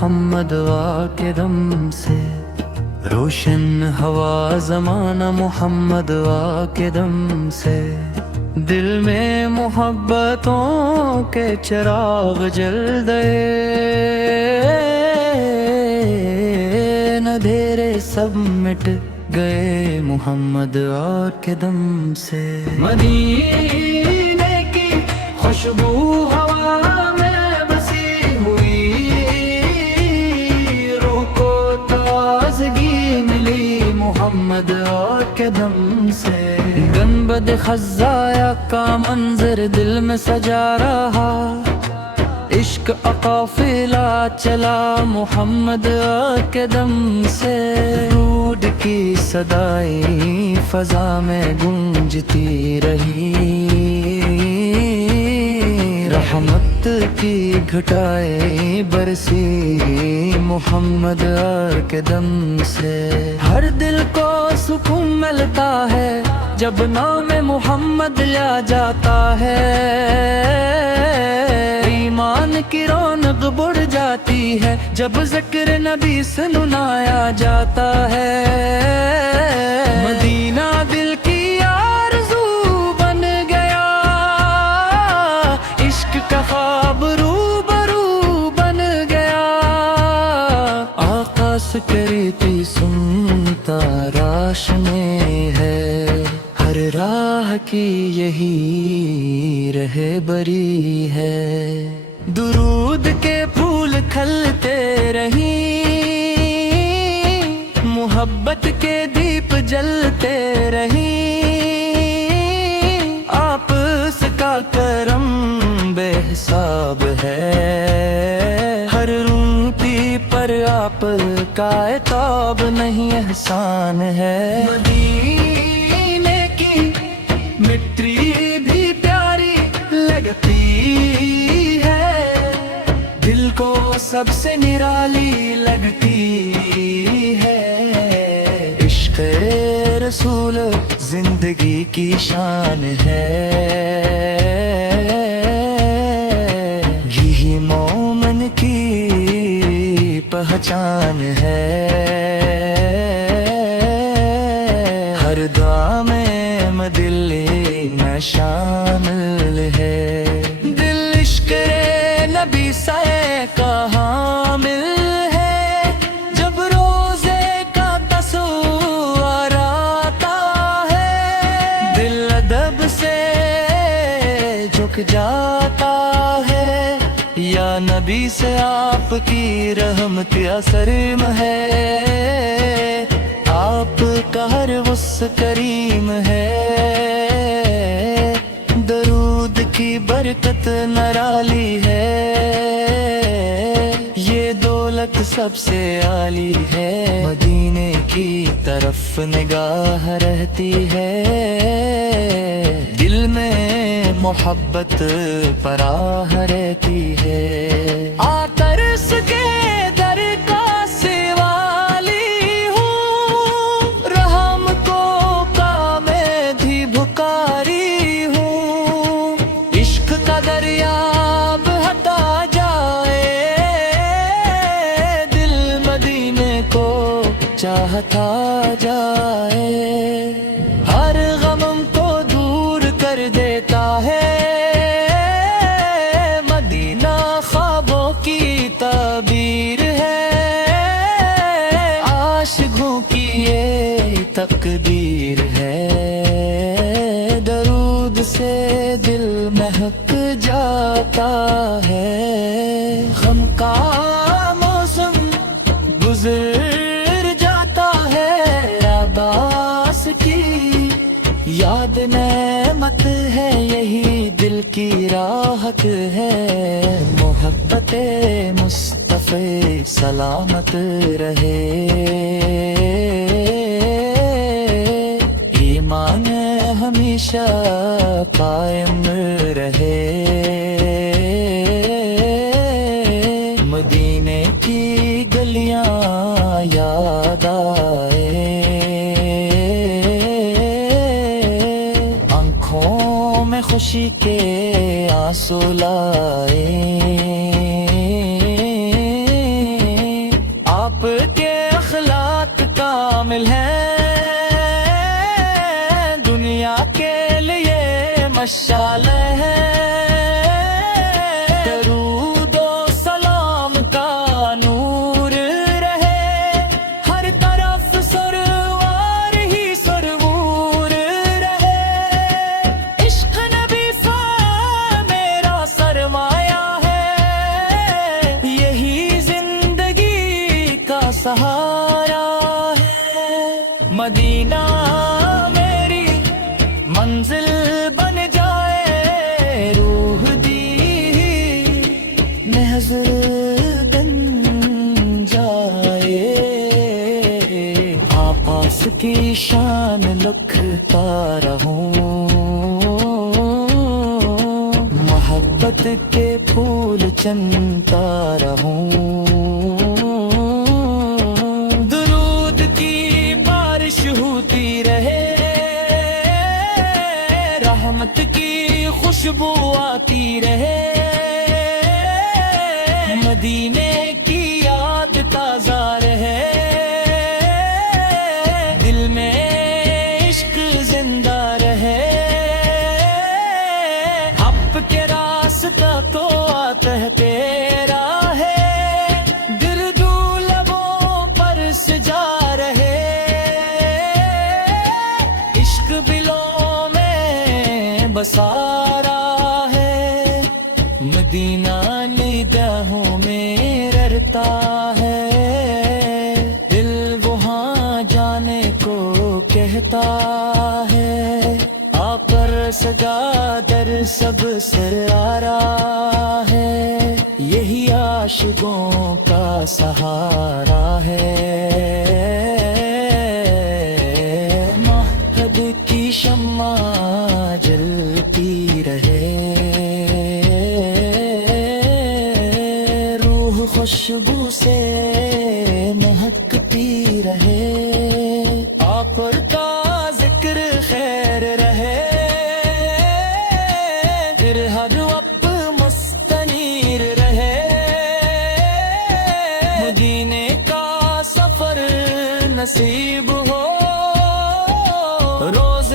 محمد وا کے دم سے، روشن ہوا زمانہ محمد وا کے دم سے، دل میں محبتوں کے چراغ جل گئے، اندھیرے سب مٹ گئے محمد وا کے دم سے۔ مدینے کی خوشبو ہوا میں بسی ہوئی، روح کو تازگی ملی محمد وا کے دم سے۔ گنبد خزایا کا منظر دل میں سجا رہا، عشق قافلہ چلا محمد وا کے دم سے، درود کی صدائیں فضا میں گونجتی رہی، رحمت کی گھٹائیں برسی محمد وا کے دم سے۔ ہر دل کو سکون ملتا ہے جب نام محمد لیا جاتا ہے، ایمان کی رونق بڑھ جاتی ہے جب ذکر نبی سنایا جاتا ہے۔ مدینہ دل کی آرزو بن گیا، عشق کا خواب روبرو بن گیا، آقا سے کرتی سنتا راشنے ہے، ہر راہ کی یہی رہبری ہے، درود کے پھول کھلتے رہیں، محبت کے دیپ جلتے رہیں، آپس کا کرم بے حساب ہے، ہر روٹی پر آپ کا عتاب نہیں احسان ہے۔ مدینے کی مٹی بھی پیاری لگتی ہے، دل کو سب سے نرالی لگتی ہے، عشق رسول زندگی کی شان ہے، یہی مومن کی پہچان ہے، ہر دعا میں دل میں شامل ہے، دل عشق نبی سے کا حامل ہے، جب روزے کا تصور آتا ہے، دل ادب سے جھک جاتا ہے، یا نبی سے آپ کی رحمت اثر میں ہے، آپ کا ہر وصف کریم ہے، درود کی برکت نرالی ہے، یہ دولت سب سے عالی ہے، مدینے کی طرف نگاہ رہتی ہے، دل میں محبت پراہ رہتی ہے، آترس کے در کا سوالی ہوں، رحم کو کامیں بھی بھکاری ہوں، عشق کا دریاب ہٹا جائے، دل مدینے کو چاہتا جائے، ہر غم کو دور کر دیتا ہے، مدینہ خوابوں کی تعبیر ہے، عاشقوں کی یہ تقدیر ہے، درود سے دل مہک جاتا ہے، غم کا موسم گزر جاتا ہے، عباس کی یاد نعمت ہے، یہی دل کی راحت ہے، محبت مصطفی سلامت رہے، ایمان ہمیشہ قائم رہے، مدینے کی گلیاں یاد آئے، آنکھوں میں خوشی کے آنسو لائے، مشعل ہے، درود و سلام کا نور رہے، ہر طرف سرور ہی سرور رہے، عشق نبی میرا سرمایہ ہے، یہی زندگی کا سہارا ہے، مدینہ میری منزل بن جائے، روح دی محض بن جائے، آپاس کی شان لکھتا رہوں، محبت کے پھول چنتا رہوں، درود کی بارش ہوتی رہے، رحمت کی خوشبو آتی رہے، مدینے کی یاد تازہ رہے، دل میں عشق زندہ رہے، اب کے راستہ تو آتا ہے تیرا ہے، گردو لبوں پر سجا رہے، عشق بلوں میں بسارا ہے، مدینہ نگاہوں میں رڑتا ہے، دل وہاں جانے کو کہتا ہے، آ پر سجا در سب سرارا ہے، یہی عاشقوں کا سہارا ہے، مہد کی شمع جلتی رہے، روح خوشبو سے مہکتی رہے، آپ کا ذکر خیر رہے، پھر ہر وقت مستنیر رہے، مدینے کا سفر نصیب ہو، روز